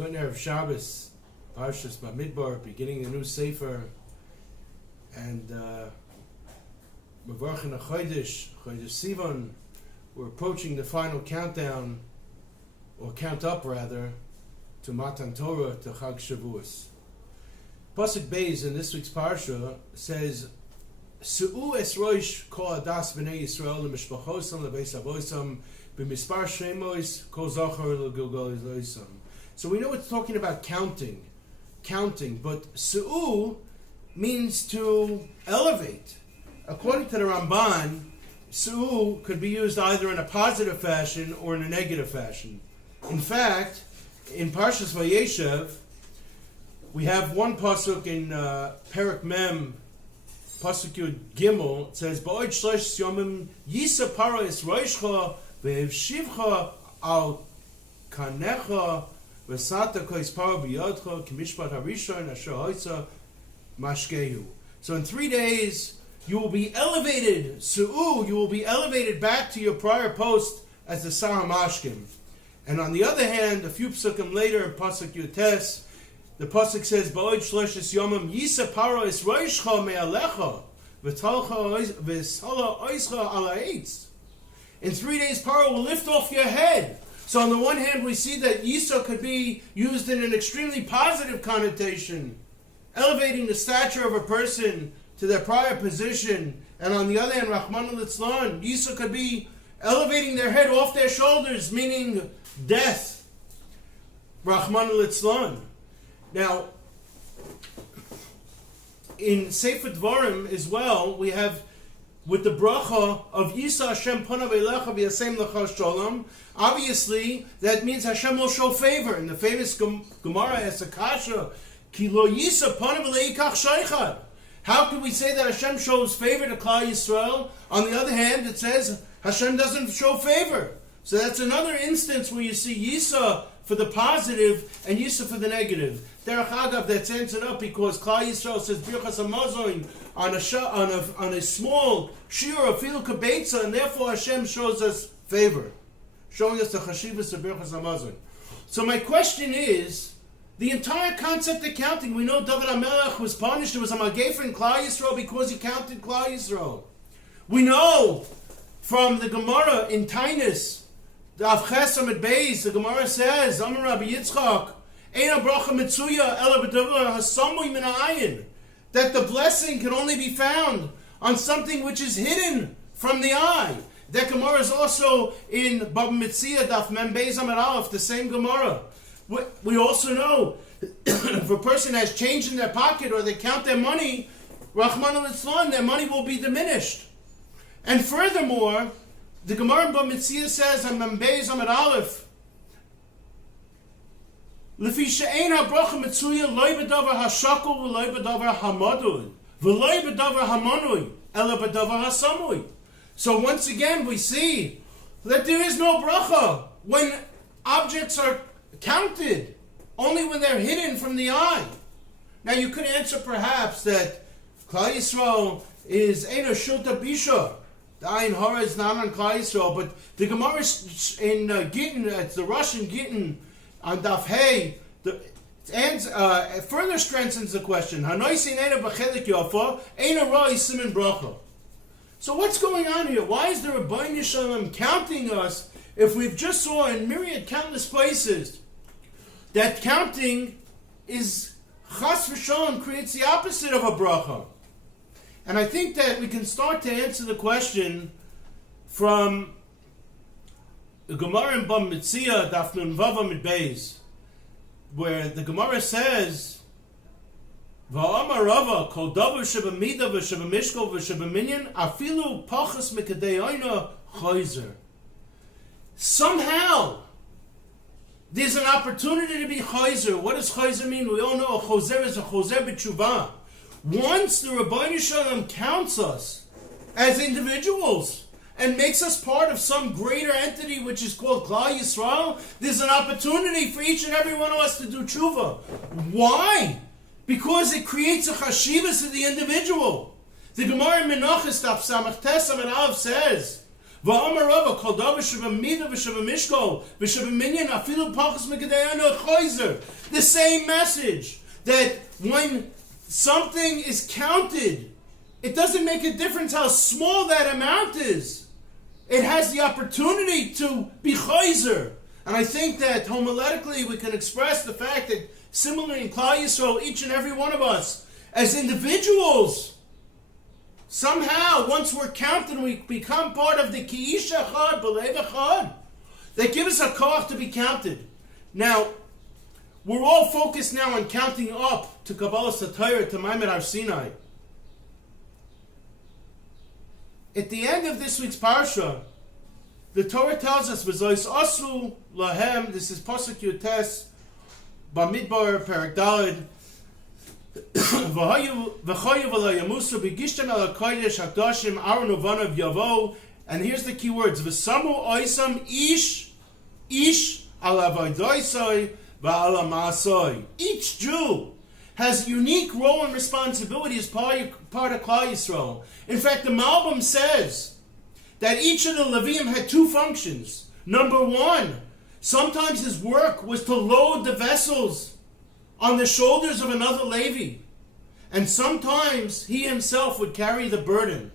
Good Erev Shabbos, Parshas Bamidbar, beginning a new Sefer, and Mevarchin HaChodesh, Chodesh Sivan. We're approaching the final countdown, or count up rather, to Matan Torah, to Chag Shavuos. Pasuk Beis in this week's Parsha says, Su'u es roish kol adas b'nei Yisrael l'mishpachosam l'beis avoisam b'mispar shemois kol zachar l'gilgal izloisam. So we know it's talking about counting, but Su'u means to elevate. According to the Ramban, Su'u could be used either in a positive fashion or in a negative fashion. In fact, in Parshas Vayeshev, we have one pasuk in Perek Mem, pasuk Yud Gimel. It says, "Ba'od shlosh yomim yisa paro es roishcha ve'evshivcha al kanecha v'sata kois paro b'yodcha k'mishpat harishon asher hoitza mashkehu." So in 3 days, you will be elevated, Su'u, you will be elevated back to your prior post as the Sar HaMashkim. And on the other hand, a few psukim later in pasuk Yutes, the pasuk says, "Ba'od shloshes yomim yisa paro es roishcha me'alecha v'sala oischa ala eitz." In 3 days, Paro will lift off your head. So on the one hand, we see that yisa could be used in an extremely positive connotation, elevating the stature of a person to their prior position. And on the other hand, Rahman al-Litzlan, yisa could be elevating their head off their shoulders, meaning death. Rahman al-Litzlan. Now, in Sefer Dvarim as well, we have with the bracha of Yisa Hashem panav elecha v'yasem lecha shalom. Obviously, that means Hashem will show favor. In the famous Gemara asks Akasha, Ki lo Yisa panav eleikach shaychad. How can we say that Hashem shows favor to Klal Yisrael? On the other hand, it says Hashem doesn't show favor. So that's another instance where you see Yisa for the positive and Yisa for the negative. Derech Agav, that's answered up because Klal Yisrael says Birchas HaMazon on a small shiur of Filu Kabetza, and therefore Hashem shows us favor, showing us the Chashivas of Birchas HaMazon. So my question is, the entire concept of counting, we know David HaMelech was punished. It was a Magefer in Klal Yisrael because he counted Klal Yisrael. We know from the Gemara in Tainus, the Avches Amid Beis, the Gemara says, Amar Rabbi Yitzchak, Eina bracha mitzuya ela b'davar hasamui min ha'ayin, that the blessing can only be found on something which is hidden from the eye. That Gemara is also in Bab Mitzia Daf Mem Beis Amid Aleph, the same Gemara. We also know if a person has change in their pocket or they count their money, Rahman al-Litzlan, their money will be diminished. And furthermore, the Gemara in Bab Mitzia says on Mem Beis Amid Aleph, Lefi she'ein ha'bracha mitzuya loy b'davar hashakul v'loy b'davar hamadui v'loy b'davar hamanui ela b'davar hasamui. So once again we see that there is no bracha when objects are counted, only when they're hidden from the eye. Now you could answer perhaps that Klal Yisrael is Eino Shulta Bisha. The Ayin Hara is not on Klal Yisrael, but the Gemara in Gittin, it's the Russian Gittin, on Daf Hey, further strengthens the question. So what's going on here? Why is the Rebbeinu Yishalom counting us if we've just saw in myriad countless places that counting is chas v'shalom, creates the opposite of a bracha? And I think that we can start to answer the question from the Gemara in Bam Mitzia, Daf Nun Vav Amid Beis, where the Gemara says, "Va'amar Rava kol davar shebamida v'shebamishkol v'shebaminyan afilu pachas mikadei oina chayzer." Somehow, there's an opportunity to be chayzer. What does chayzer mean? We all know a chozer is a chozer b'tshuva. Once the Rebbeinu Shalom counts us as individuals and makes us part of some greater entity which is called Klal Yisrael, there's an opportunity for each and every one of us to do tshuva. Why? Because it creates a chashivas of the individual. The Gemara in Menachos Daf Samach Tes Amid Aleph says, V'amar Rava, kol davar shebamida v'shebamishkol v'shebaminyan afilu pachas megadayanu chayzer. The same message, that when something is counted, it doesn't make a difference how small that amount is. It has the opportunity to be chayzer. And I think that homiletically we can express the fact that similarly in Klal Yisrael, each and every one of us, as individuals, somehow, once we're counted, we become part of the Ki'ish Echad, B'Lev Echad. They give us a koach to be counted. Now, we're all focused now on counting up to Kabbalah Satira, to Maimed Har Sinai. At the end of this week's parsha, the Torah tells us, "V'zois asu lahem." This is pasuk Yutes, Bamidbar, Parak Daled. And here's the key words: V'samu oisam ish alavodoisoi v'alamasoi. Each Jew has a unique role and responsibility as part of Klal Yisrael. In fact, the Malbim says that each of the Levim had two functions. Number one, sometimes his work was to load the vessels on the shoulders of another Levi. And sometimes he himself would carry the burden.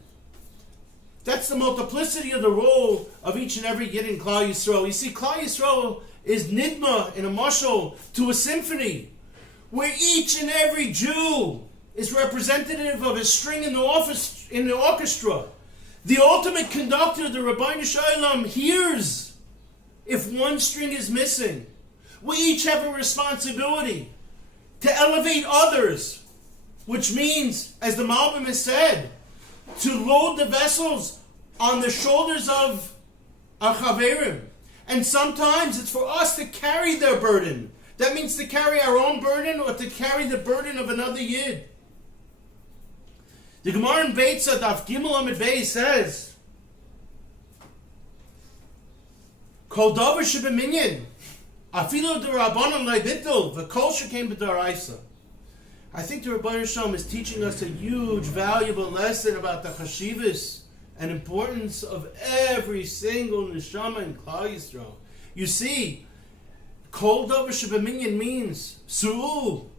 That's the multiplicity of the role of each and every Yid in Klal Yisrael. You see, Klal Yisrael is nidma in a mashal to a symphony, where each and every Jew is representative of a string in the orchestra. The ultimate conductor, the Rabbeinu Shalom, hears if one string is missing. We each have a responsibility to elevate others, which means, as the Malbim has said, to load the vessels on the shoulders of our Chaverim. And sometimes it's for us to carry their burden. That means to carry our own burden or to carry the burden of another Yid. The Gemara in Beitza, Daf Gimel Amid Beis says, Kol davar shebeminyan, afilu d'Rabbanan le'bitul, v'kol shekein b'daraisa. I think the Rabbeinu Shalom is teaching us a huge, valuable lesson about the chashivas and importance of every single neshama in Klal Yisrael. You see, Kol davar shebeminyan means su'u.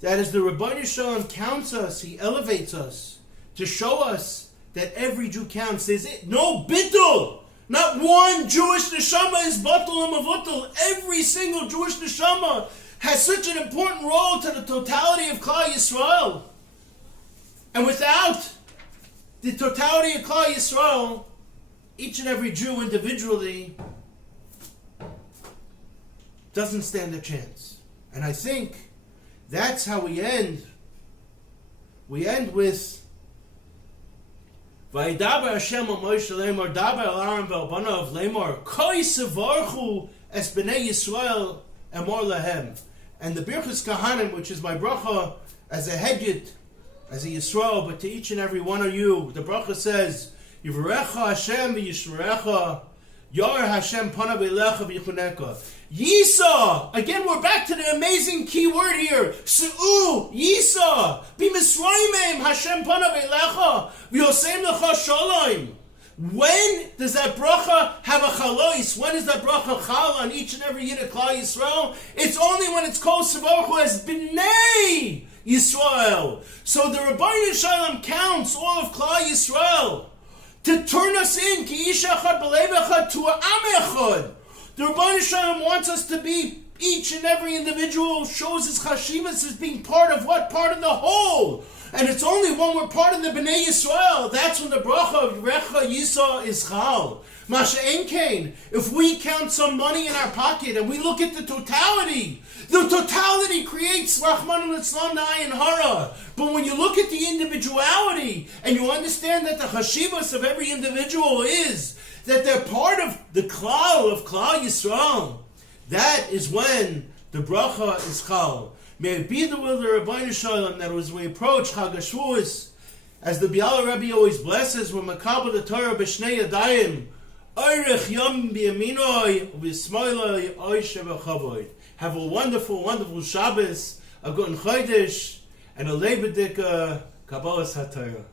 That as the Rabbeinu Shalom counts us, he elevates us to show us that every Jew counts. There's no bittul. Not one Jewish neshama is batul and mavutul. Every single Jewish neshama has such an important role to the totality of Klal Yisrael. And without the totality of Klal Yisrael, each and every Jew individually doesn't stand a chance. And I think that's how we end. We end with Vayidaber Hashem al Moshe lemor daber al Aaron ve'al banav lemor koi sevarchu es bnei Yisrael emor lahem. And the Birchas Kahanim, which is my bracha as a hedjit, as a Yisrael, but to each and every one of you, the bracha says, Yivarecha Hashem v'yishmerecha, Yor Hashem panav elecha v'yichuneka. Yisa! Again, we're back to the amazing key word here. Su'u, Yisa! B'misraimim Hashem panav elecha v'yosem lecha shalom. When does that bracha have a chalois? When is that bracha chal on each and every Yid of Klal Yisrael? It's only when it's called Sevarchu as B'nei Yisrael. So the Rabbeinu Shalom counts all of Klal Yisrael to turn us in, Ki ish echad b'lev echad, to an am echad. The Rabbeinu Shalom wants us to be, each and every individual shows his chashivas as being part of what? Part of the whole. And it's only when we're part of the Bnei Yisrael, that's when the bracha of Recha Yisa is chal. Masha ein kain. If we count some money in our pocket and we look at the totality creates Rahman al-Islam Na'ayin Hara. But when you look at the individuality and you understand that the chashivas of every individual is that they're part of the klal of Klal Yisrael, that is when the bracha is chal. May it be the will of the Rabbeinu Shalom that as we approach Chag HaShavuos, as the Biala Rebbe always blesses, we're makabel the Torah b'shnei yadayim, oirech yom b'yaminoi, v'smoiloi oishe v'chavod. Have a wonderful, wonderful Shabbos, a good Chodesh, and a lebedika Kabbalas HaTorah.